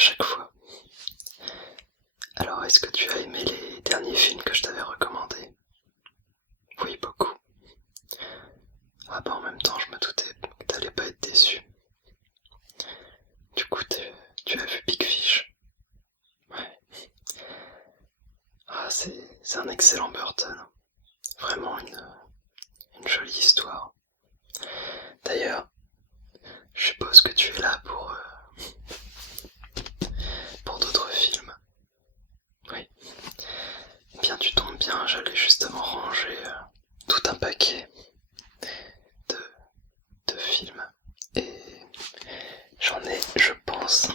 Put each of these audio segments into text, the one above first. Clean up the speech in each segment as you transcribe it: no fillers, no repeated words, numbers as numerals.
chaque fois. Alors, est-ce que tu as aimé les derniers films que je t'avais recommandés? Oui, beaucoup. Ah bah en même temps, je me doutais que t'allais pas être déçu. Du coup, tu as vu Big Fish? Ouais. Ah, c'est un excellent Burton. Vraiment une jolie histoire. D'ailleurs, je suppose que tu es là pour d'autres films. Oui. Eh bien, tu tombes bien, j'allais justement ranger tout un paquet de, de films. Et j'en ai, je pense,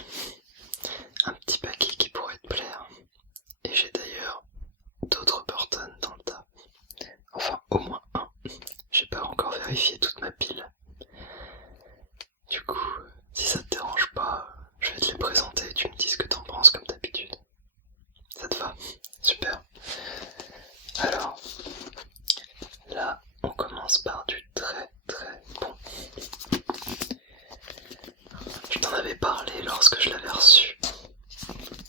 un petit paquet qui pourrait te plaire. Et j'ai d'ailleurs d'autres Burton dans le tas. Enfin, au moins un. J'ai pas encore vérifié toute ma pile. Du coup, si ça te dérange pas, je vais te les présenter et tu me dis ce que t'en penses comme d'habitude. Ça te va? Super. Alors, là, on commence par du très très bon. Je t'en avais parlé lorsque je l'avais reçu.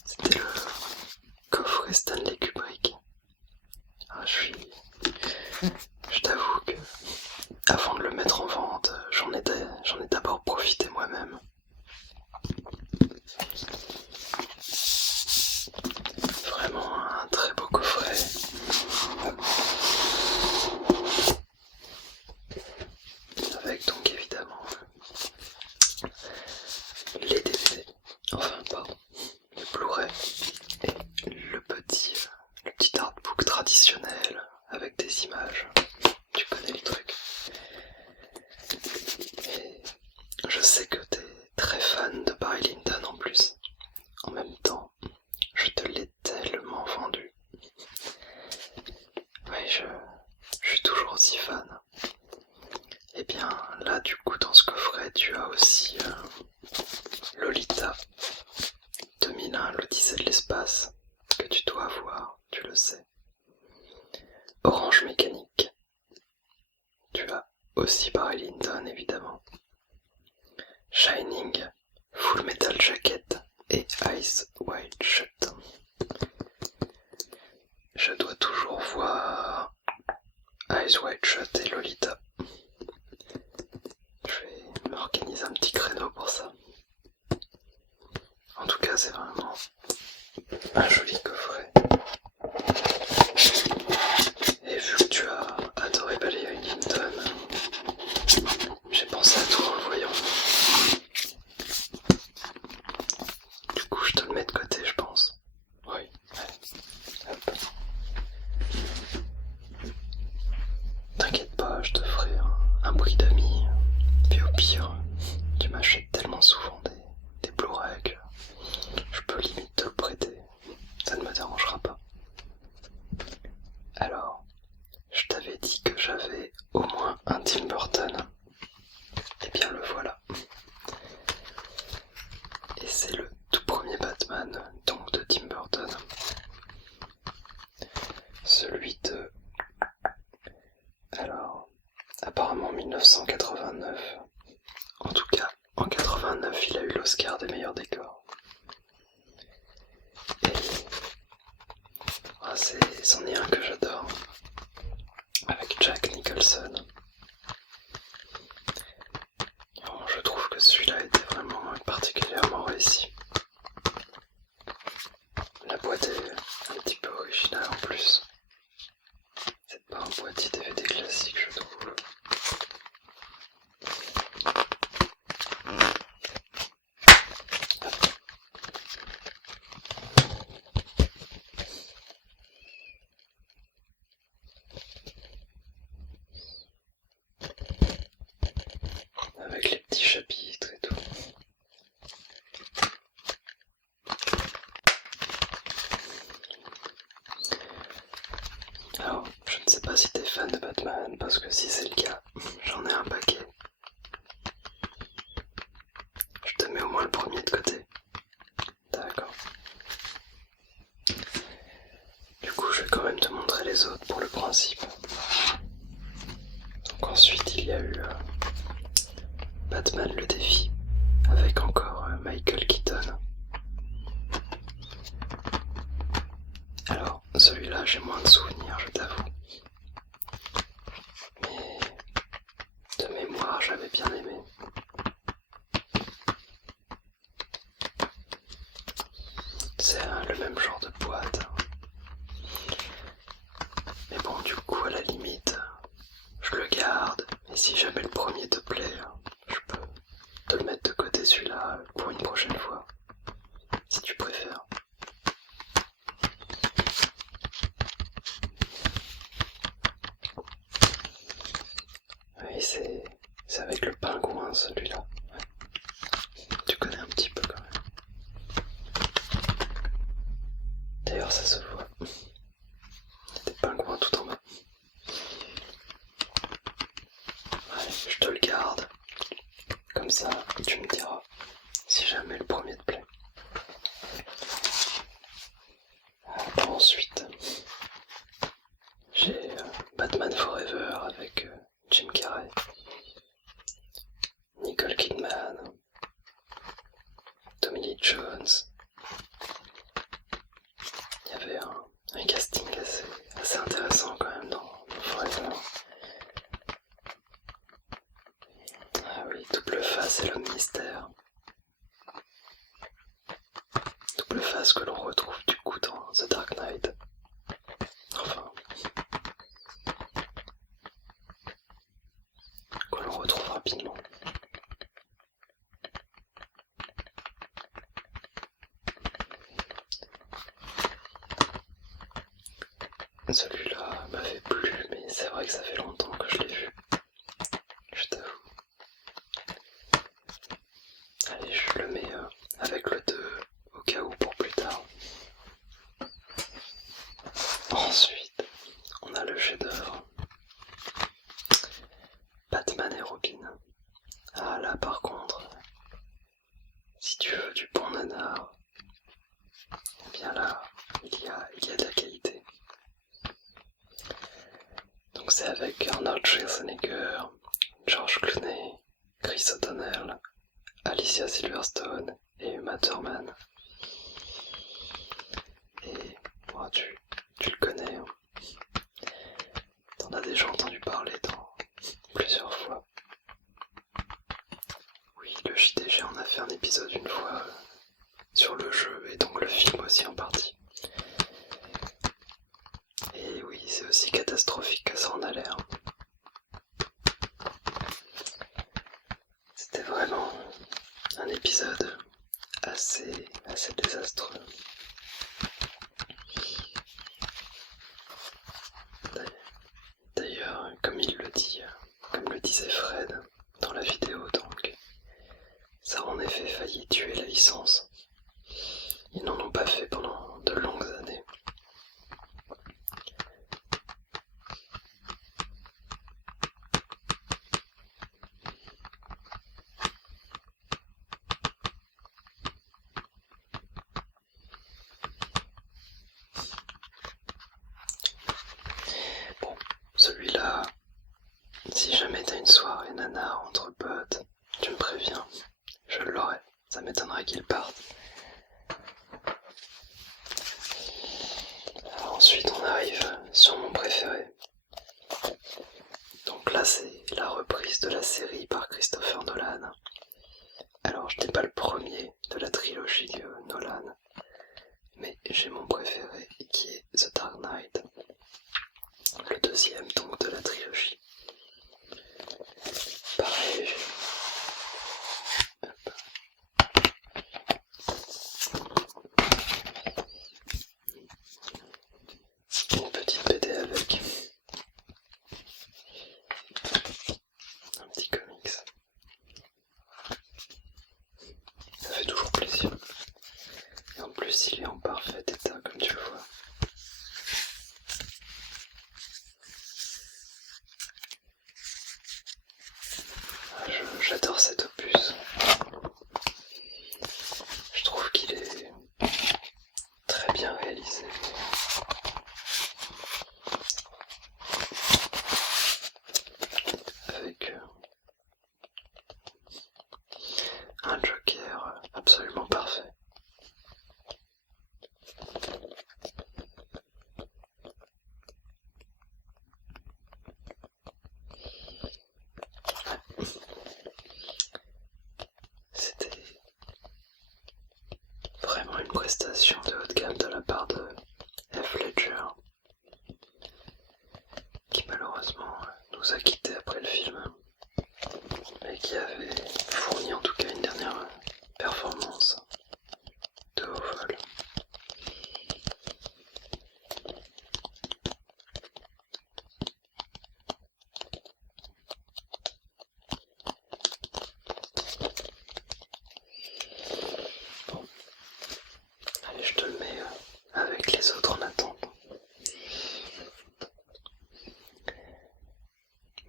C'était le coffret Stanley Kubrick. Ah, je t'avoue que avant de le mettre en vente, j'en ai d'abord profité moi-même. Vraiment un très beau coffret. Avec donc évidemment les DVD, enfin pardon, les Blu-ray et le petit artbook traditionnel avec des images. Tu connais le truc. Et je sais que t'es très fan de Barry Lyndon en plus. En même temps, je te l'ai tellement vendu. Oui, je suis toujours aussi fan. Et bien là, du coup, dans ce coffret, tu as aussi Lolita 2001, l'Odyssée de l'espace, que tu dois voir, tu le sais. Orange Mécanique. Tu as aussi Barry Lyndon, évidemment. Shining, Full Metal Jacket et Eyes Wide Shut. Je dois toujours voir Eyes Wide Shut et Lolita. Je vais m'organiser un petit créneau pour ça. En tout cas, c'est vraiment un joli coffret. Et vu que tu as adoré Barry Lyndon, j'ai pensé à toi en le voyant. Du coup, je te le mets de côté, je pense. Oui. Hop. T'inquiète pas, je te ferai un prix d'amis. Puis au pire, tu m'achètes tellement souvent des Blu-ray que je peux limite te le prêter. Ça ne me dérangera pas. Alors, je t'avais dit que j'avais au moins un Tim Burton. Et bien le voilà. Et c'est le tout premier Batman, donc de Tim Burton. Celui de... Alors, apparemment 1989. En tout cas, en 89, il a eu l'Oscar des meilleurs décors. Et... c'en est un que j'adore. Avec Jack Nicholson. Je trouve que celui-là était vraiment particulièrement réussi. La boîte est un petit peu originale en plus. C'est pas un boîtier DVD classique, je trouve. Avec les petits chapitres et tout. Alors, je ne sais pas si t'es fan de Batman, parce que si c'est le cas, j'en ai un paquet. Je te mets au moins le premier de côté. D'accord. Du coup, je vais quand même te montrer les autres pour le principe. Donc ensuite, il y a eu Batman le défi, avec encore Michael Keaton. j'ai moins de souvenirs, je t'avoue. Mais de mémoire, j'avais bien aimé. C'est le même genre de boîte. Mais bon, du coup, à la limite, je le garde. Et si jamais le premier te plaît, je peux te le mettre de côté celui-là pour une prochaine fois, si tu préfères. Oui, c'est avec le pingouin celui-là. Ouais. Tu connais un petit peu quand même. D'ailleurs, ça se voit. Des pingouins tout en bas. Ouais, je te le garde. Comme ça, tu me diras si jamais le premier te plaît. Ensuite, j'ai Batman Forever avec Jim Carrey, Nicole Kidman, Tommy Lee Jones. Il y avait un casting assez intéressant quand même dans Forever. Ah oui, Double Face et l'homme mystère. Double Face que l'on retrouve du coup dans The Dark Knight. Enfin, que l'on retrouve rapidement. Celui-là m'avait plu, mais c'est vrai que ça fait longtemps que je l'ai vu. Je t'avoue. Allez, je le mets avec le 2 au cas où pour plus tard. Ensuite, on a le chef-d'œuvre Batman et Robin. Ah là par contre, si tu veux du bon nanar, eh bien là, il y a de la qualité. Donc c'est avec Arnold Schwarzenegger, George Clooney, Chris O'Donnell, Alicia Silverstone et Uma Thurman. Et moi, tu le connais, hein. T'en as déjà entendu parler plusieurs fois. Oui, le JDG en a fait un épisode une fois sur le jeu et donc le film aussi en partie. Et oui, c'est aussi catastrophique que ça en a l'air. C'était vraiment un épisode assez désastreux. D'ailleurs, comme il le dit, comme le disait Fred dans la vidéo donc, ça a en effet failli tuer la licence. Ils n'en ont pas fait pendant de longues années. Bon, celui-là, si jamais t'as une soirée nanar entre potes, tu me préviens, je l'aurai. Ça m'étonnerait qu'il parte. Alors ensuite on arrive sur mon préféré. Donc là c'est la reprise de la série par Christopher Nolan. Alors je n'ai pas le premier de la trilogie Nolan, mais j'ai mon préféré qui est The Dark Knight. Le deuxième donc de la trilogie. Pareil. Une petite BD avec. Un petit comics. Ça fait toujours plaisir. Et en plus il est en parfait état comme tu le vois. J'adore cet opus. Je trouve qu'il est très bien réalisé. Avec un Joker absolument parfait. une prestation de haut de gamme de la part de Heath Ledger, qui malheureusement nous a quittés après le film, mais qui avait fourni en tout cas une dernière performance de haut vol. Bon, allez, je te le mets avec les autres en attendant.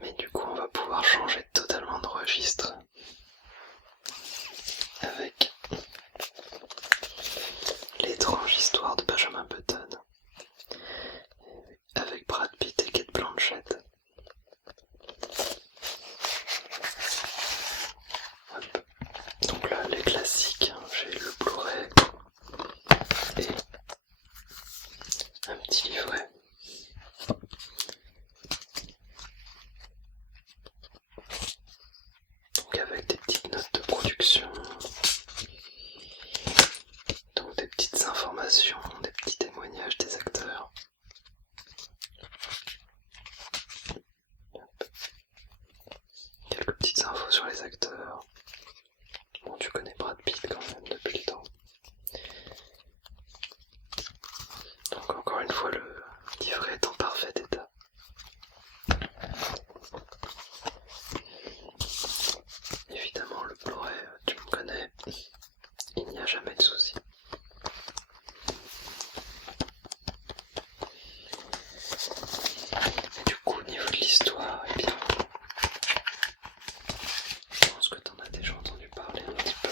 Mais du coup, on va pouvoir changer totalement de registre avec l'étrange histoire de Benjamin Button, avec Brad Pitt et Cate Blanchett. Hop. Donc là, les classiques, hein, j'ai le Blu-ray et un petit livret. Donc avec des petites notes de production, donc des petites informations, des petits témoignages des acteurs. Quelques petites infos sur les acteurs. Bon, tu connais Brad Pitt quand même depuis le temps. Donc encore une fois, le livret est en parfait état. Évidemment, le Blu-ray, tu me connais, il n'y a jamais de souci. Et du coup, au niveau de l'histoire, eh bien, je pense que tu en as déjà entendu parler un petit peu.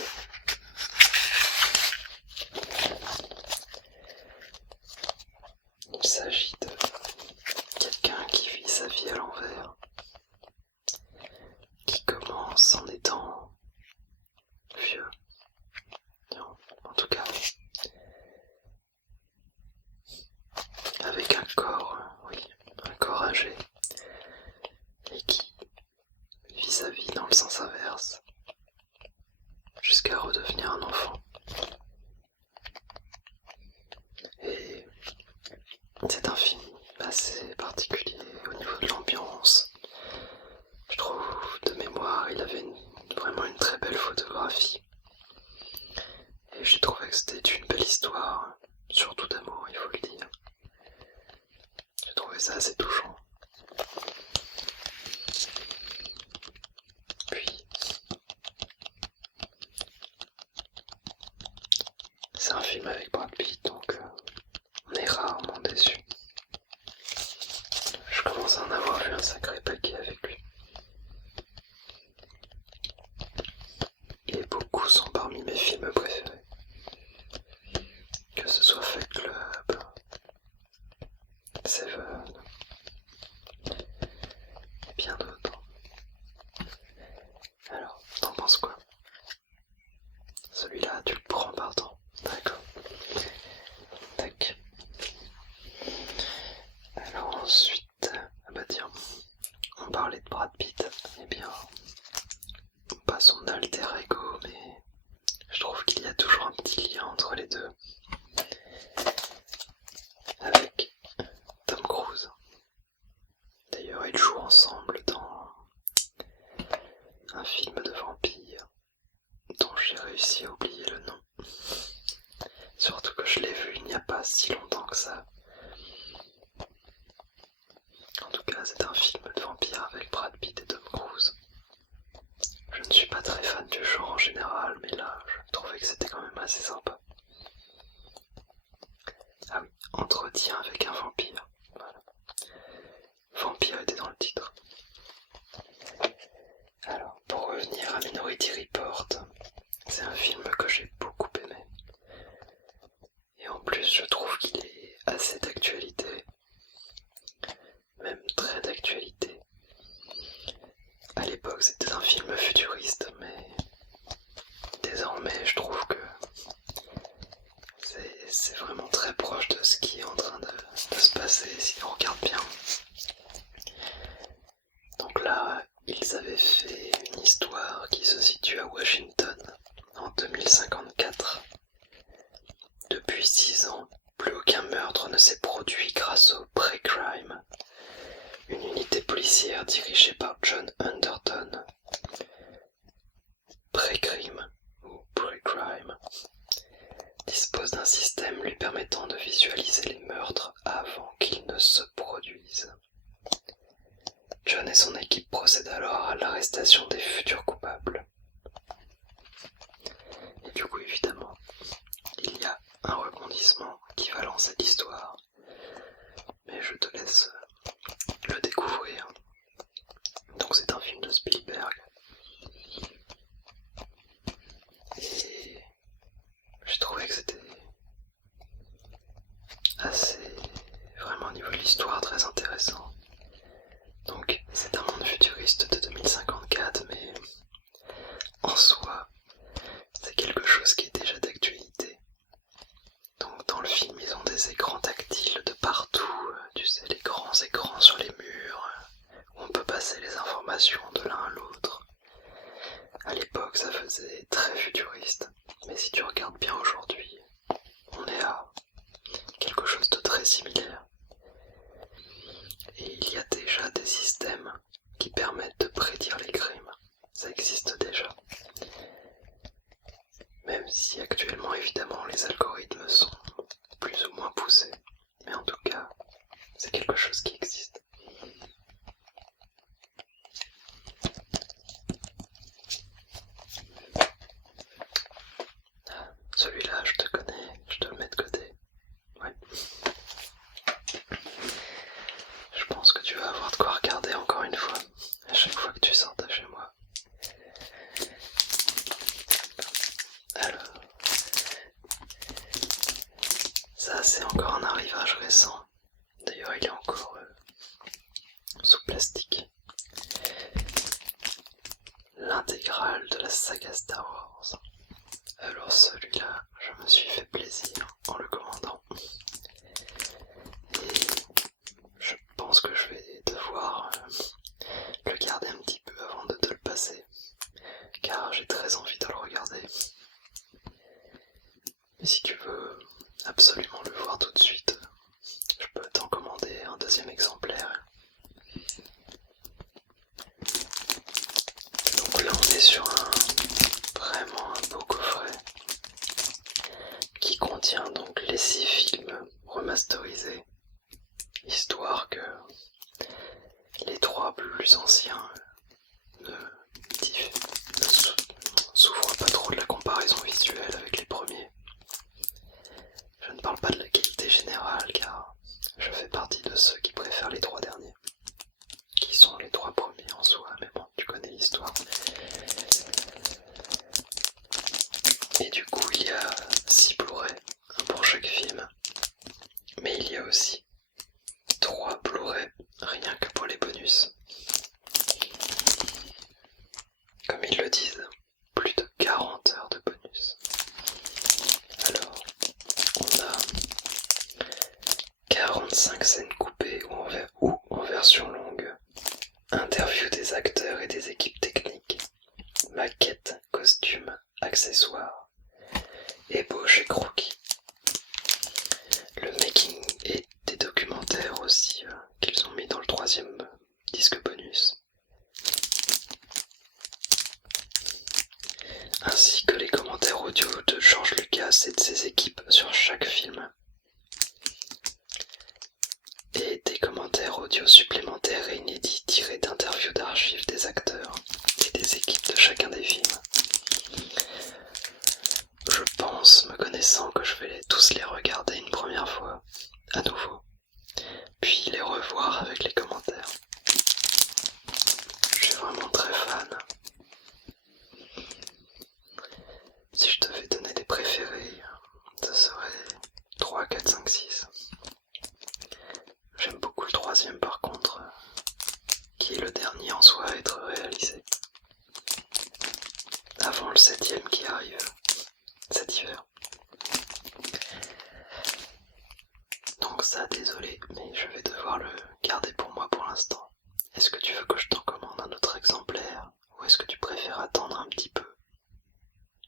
Il s'agit de quelqu'un qui vit sa vie à l'envers, qui commence en étant vieux, non, en tout cas avec un corps, oui, un corps âgé, et qui vit sa vie dans le sens inverse, jusqu'à redevenir un enfant. Et c'est un film assez particulier au niveau de l'ambiance. Je trouve, de mémoire, il avait vraiment une très belle photographie. Et j'ai trouvé que c'était une belle histoire, surtout d'amour, il faut le dire. J'ai trouvé ça assez touchant. Puis, c'est un film avec Brad Pitt, donc on est rarement déçu. Je commence à en avoir vu un sacré paquet avec lui. Et beaucoup sont parmi mes films préférés. Que ce soit Fight Club, Seven, et bien d'autres. Alors, t'en penses quoi? Celui-là, tu le prends pardon. D'accord. Tac. Alors ensuite, ah bah tiens, on parlait de Brad Pitt. Eh bien, pas son alter ego, mais je trouve qu'il y a toujours un petit lien entre les deux. Avec Tom Cruise. D'ailleurs, ils jouent ensemble dans un film de vampire dont j'ai réussi à oublier le nom. Surtout que je l'ai vu il n'y a pas si longtemps que ça. En tout cas, c'est un film de vampire avec Brad Pitt et Tom Cruise. Je ne suis pas très fan du genre en général, mais là, je trouvais que c'était quand même assez sympa. Ah oui, entretien avec un vampire. Voilà. Vampire était dans le titre. Alors, pour revenir à Minority Report, c'est un film que j'ai beaucoup aimé. Et en plus, je trouve qu'il est assez d'actualité. Même très d'actualité. À l'époque, c'était un film futuriste, mais désormais, je trouve que c'est vraiment très proche de ce qui est en train de se passer si on regarde bien. Donc là, ils avaient fait une histoire qui se situe à Washington en 2054, dispose d'un système lui permettant de visualiser les meurtres avant qu'ils ne se produisent. John et son équipe procèdent alors à l'arrestation des futurs coupables. Et du coup, évidemment, il y a un rebondissement qui va lancer l'histoire. Mais je te laisse le découvrir. Donc c'est un film de Spielberg. Et j'ai trouvé que c'était assez, vraiment au niveau de l'histoire, très intéressant. Donc c'est un monde futuriste de 2054, mais en soi, c'est quelque chose qui est déjà d'actualité. Donc dans le film, ils ont des écrans tactiles de partout, tu sais, les grands écrans sur les murs, où on peut passer les informations de l'un à l'autre. À l'époque, ça faisait très futuriste, mais si tu regardes bien aujourd'hui, on est à quelque chose de très similaire. Et il y a déjà des systèmes qui permettent de prédire les crimes. Ça existe déjà. Même si actuellement, évidemment, les algorithmes sont plus ou moins poussés. Mais en tout cas, c'est quelque chose qui existe. Celui-là, je te connais, je te le mets de côté. Ouais. Je pense que tu vas avoir de quoi regarder encore une fois, à chaque fois que tu sors de chez moi. Alors, ça c'est encore un arrivage récent. D'ailleurs, il est encore sous plastique. L'intégrale de la saga Star Wars. Alors celui-là, je me suis fait plaisir en le commandant. Et je pense que je vais devoir le garder un petit peu avant de te le passer, car j'ai très envie de le regarder. Mais si tu veux absolument le voir tout de suite, je peux t'en commander un deuxième exemplaire. Donc là on est sur vraiment un beau coffret qui contient donc les 6 films remasterisés, histoire que les 3 plus anciens ne souffrent pas trop de la comparaison visuelle avec les premiers. Je ne parle pas de la qualité générale car je fais partie de ceux qui préfèrent les 3 derniers, qui sont les 3 premiers en soi, mais bon, tu connais l'histoire. Et du coup, il y a 6 Blu-ray, un pour chaque film, mais il y a aussi 3 Blu-ray rien que pour les bonus. Comme ils le disent, plus de 40 heures de bonus. Alors, on a 45 scènes coupées ou en version longue, interview des acteurs et des équipes techniques, maquettes, costumes, accessoires, ébauches et croquis. Le making et des documentaires aussi qu'ils ont mis dans le 3e disque bonus. Ainsi que les commentaires audio de George Lucas et de ses équipes sur chaque film. Et des commentaires audio supplémentaires et inédits tirés d'interviews d'archives des acteurs et des équipes de chacun des films. Je pense, me connaissant, que je vais tous les regarder une première fois, à nouveau, puis les revoir avec les commentaires. Je suis vraiment très fan. Si je devais donner des préférés, ce serait 3, 4, 5, 6. J'aime beaucoup le 3e par contre, qui est le dernier en soi à être réalisé. Avant le 7e qui arrive cet hiver. Donc ça, désolé, mais je vais devoir le garder pour moi pour l'instant. Est-ce que tu veux que je t'en commande un autre exemplaire, ou est-ce que tu préfères attendre un petit peu?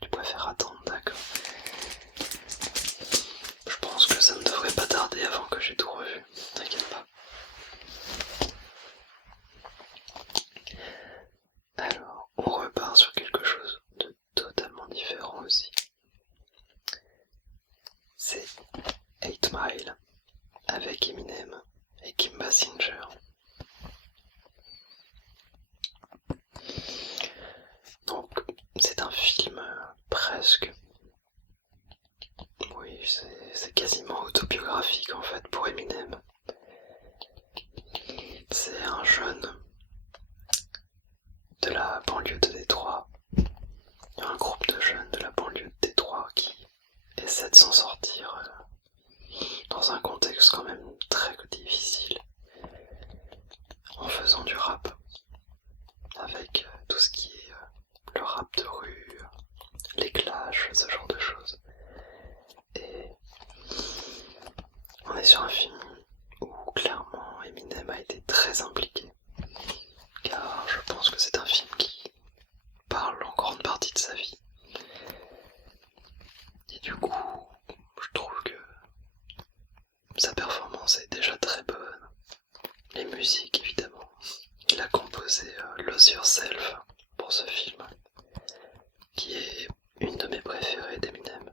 Tu préfères attendre, d'accord. Je pense que ça ne devrait pas tarder avant que j'ai tout revu, t'inquiète pas. Alors, on repart sur quelque chose de totalement différent aussi. avec Eminem et Kim Basinger. Donc c'est un film presque, oui c'est quasiment autobiographique en fait pour Eminem. C'est un jeune de la banlieue de Détroit, un groupe de jeunes de la banlieue de Détroit qui essaient de s'en sortir dans un contexte quand même très difficile en faisant du rap avec tout ce qui est le rap de rue, les clashs, ce genre de choses. Et on est sur un film où clairement Eminem a été très impliqué, car je pense que c'est un film qui parle en grande partie de sa vie. Et du coup, je trouve que sa performance est déjà très bonne. Les musiques évidemment. Il a composé Lose Yourself pour ce film, qui est une de mes préférées d'Eminem.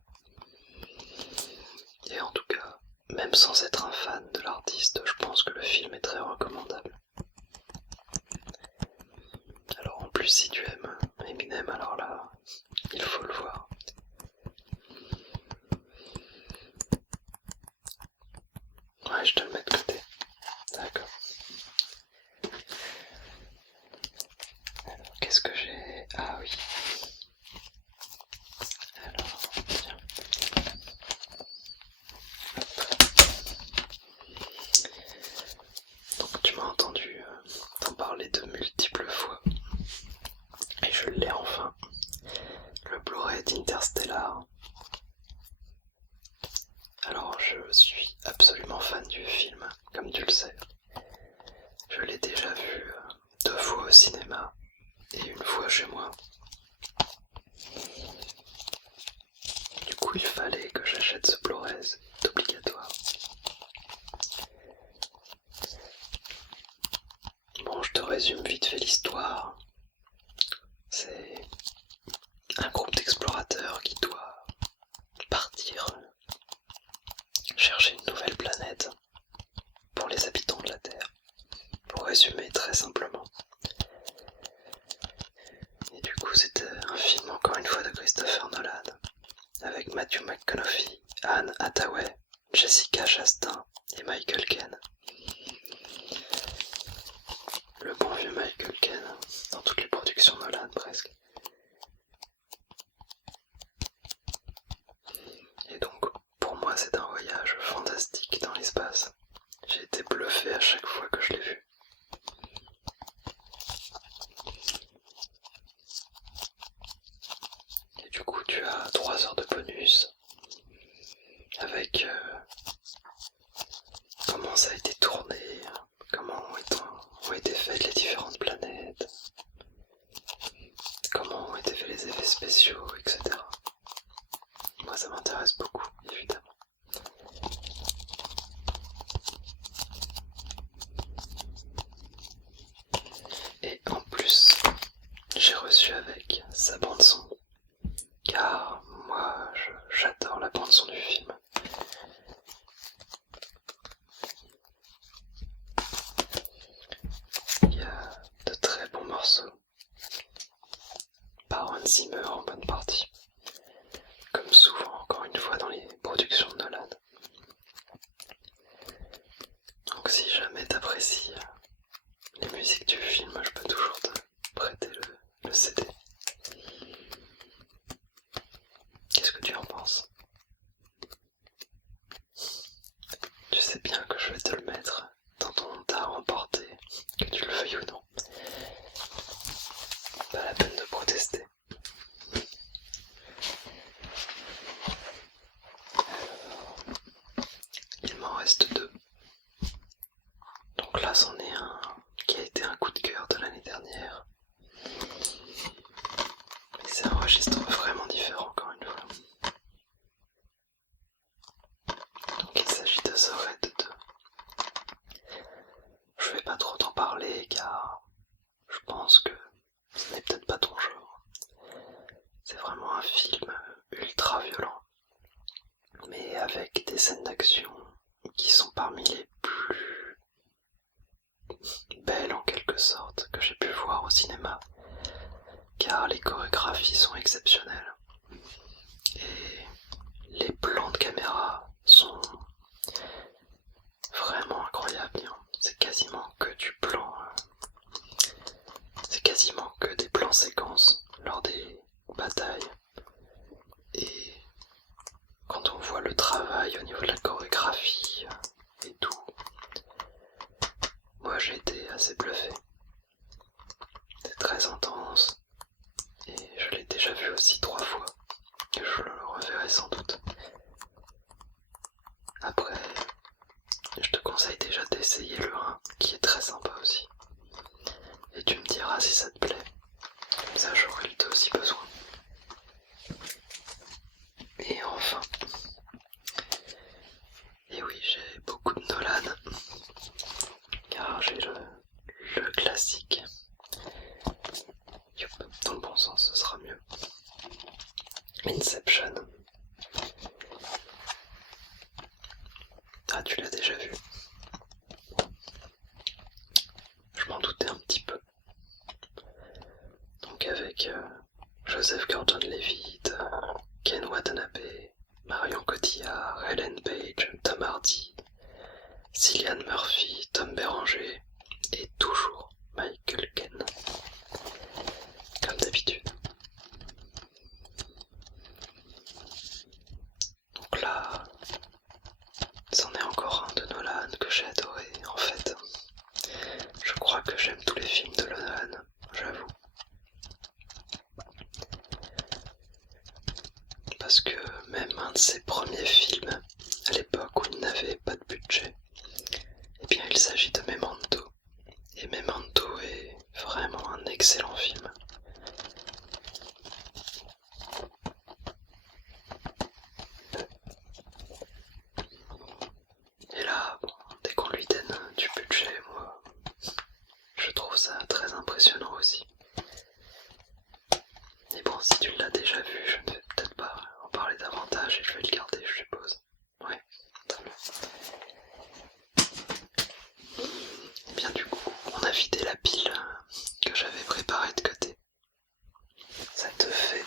Et en tout cas, même sans être un fan de l'artiste, je pense que le film est très recommandable. Alors en plus, si tu aimes Eminem, alors là, il faut le voir. Ouais, je te le mets de côté. D'accord. Alors, qu'est-ce que j'ai? Ah oui. Alors, tiens. Donc tu m'as entendu t'en parler de multiples fois. Et je l'ai enfin. Le Blu-ray d'Interstellar. Alors je suis absolument fan du film, comme tu le sais. Je l'ai déjà vu 2 fois au cinéma et 1 fois chez moi. Du coup il fallait que j'achète ce Blu-ray, c'est obligatoire. Bon, je te résume vite fait l'histoire. C'est un groupe d'explorateurs qui doit partir chercher une nouvelle planète pour les habitants de la Terre. Pour résumer très simplement. Et du coup c'était un film encore une fois de Christopher Nolan, avec Matthew McConaughey, Anne Hathaway, Jessica Chastain et Michael Caine. Le bon vieux Michael Caine, dans toutes les productions Nolan presque. Et donc pour moi c'est un voyage fantastique dans l'espace. J'ai été bluffé à chaque fois que je l'ai vu. Et du coup tu as 3 heures de bonus avec comment ça a été tourné, comment ont été faites les différentes planètes, comment ont été faits les effets spéciaux, etc. Moi ça m'intéresse beaucoup, évidemment. Et en plus, j'ai reçu avec sa bande son, car moi j'adore la bande son du film. Il y a de très bons morceaux par Hans Zimmer en bonne partie, comme souvent encore une fois dans les productions de Nolan. Donc si jamais t'apprécies les musiques du film, je peux toujours te prêter le CD. Qu'est-ce que tu en penses? Tu sais bien que je vais te le mettre dans ton tas à emporter, que tu le veuilles ou non. Pas la peine de protester. Il m'en reste 2. Donc là c'en est un qui a été un coup de cœur de l'année dernière. Mais c'est un registre vraiment différent encore une fois. Donc il s'agit de The Raid 2. Je vais pas trop t'en parler car je pense que ce n'est peut-être pas ton genre. C'est vraiment un film ultra violent, mais avec des scènes d'action qui sont parmi les plus belles en quelque sorte que j'ai pu voir au cinéma, car les chorégraphies sont exceptionnelles et les plans de caméra sont vraiment incroyables. C'est quasiment que du plan, c'est quasiment que des plans séquences lors des batailles. Et quand on voit le travail au niveau de la chorégraphie et tout, moi j'ai été assez bluffé. C'est très intense et je l'ai déjà vu aussi 3 fois et je le reverrai sans doute. Après, je te conseille déjà d'essayer le 1 qui est très sympa aussi. Et tu me diras si ça te plaît. Comme ça j'aurai le 2 si besoin. Et enfin, et oui, j'ai beaucoup de Nolan, car j'ai le classique. Youp, dans le bon sens, ce sera mieux. Inception. Ah, tu l'as déjà vu? Je m'en doutais un petit peu. Donc avec Joseph Gordon-Levitt, Ken Watanabe, Marion Cotillard, Ellen Page, Tom Hardy, Cillian Murphy, Tom Berenger et toujours Michael Caine. Comme d'habitude. Donc là, c'en est encore un de Nolan que j'ai adoré. En fait, je crois que j'aime tous les films de Nolan, j'avoue. Parce que même un de ses premiers films, à l'époque où il n'avait pas de budget, eh bien il s'agit de Memento. Et Memento est vraiment un excellent film. Et là, bon, dès qu'on lui donne du budget, moi, je trouve ça très impressionnant aussi. Et bon, si tu l'as déjà vu, je ne vais peut-être pas en parler davantage et je vais le garder, je suppose. Ouais, très bien. Et bien du coup, on a vidé la pile que j'avais préparée de côté. Ça te fait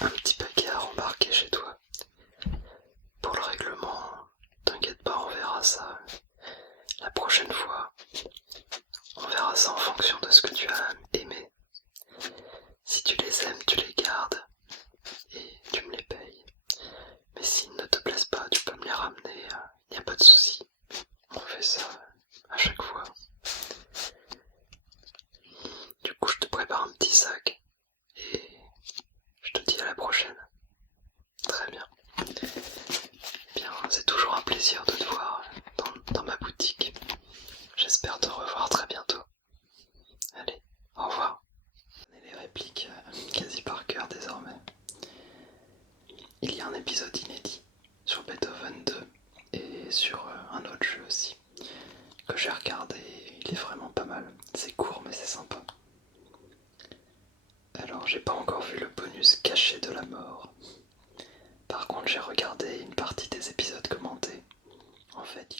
un petit paquet à rembarquer chez toi. Pour le règlement, t'inquiète pas, on verra ça la prochaine fois. On verra ça en fonction de ce que tu as aimé. Si tu les aimes, tu les gardes et tu me les payes. Mais s'ils ne te plaisent pas, tu peux me les ramener, y a pas de souci. On fait ça à chaque fois. Du coup, je te prépare un petit sac et je te dis à la prochaine. Très bien. Bien, c'est toujours un plaisir de te voir dans ma boutique. J'espère te revoir très bientôt. Allez, au revoir. Et les répliques quasi par cœur désormais. Il y a un épisode inédit sur Beethoven 2 et sur un autre jeu aussi que j'ai regardé, il est vraiment pas mal. C'est court mais c'est sympa. Alors j'ai pas encore vu le bonus caché de la mort. Par contre j'ai regardé une partie des épisodes commentés. En fait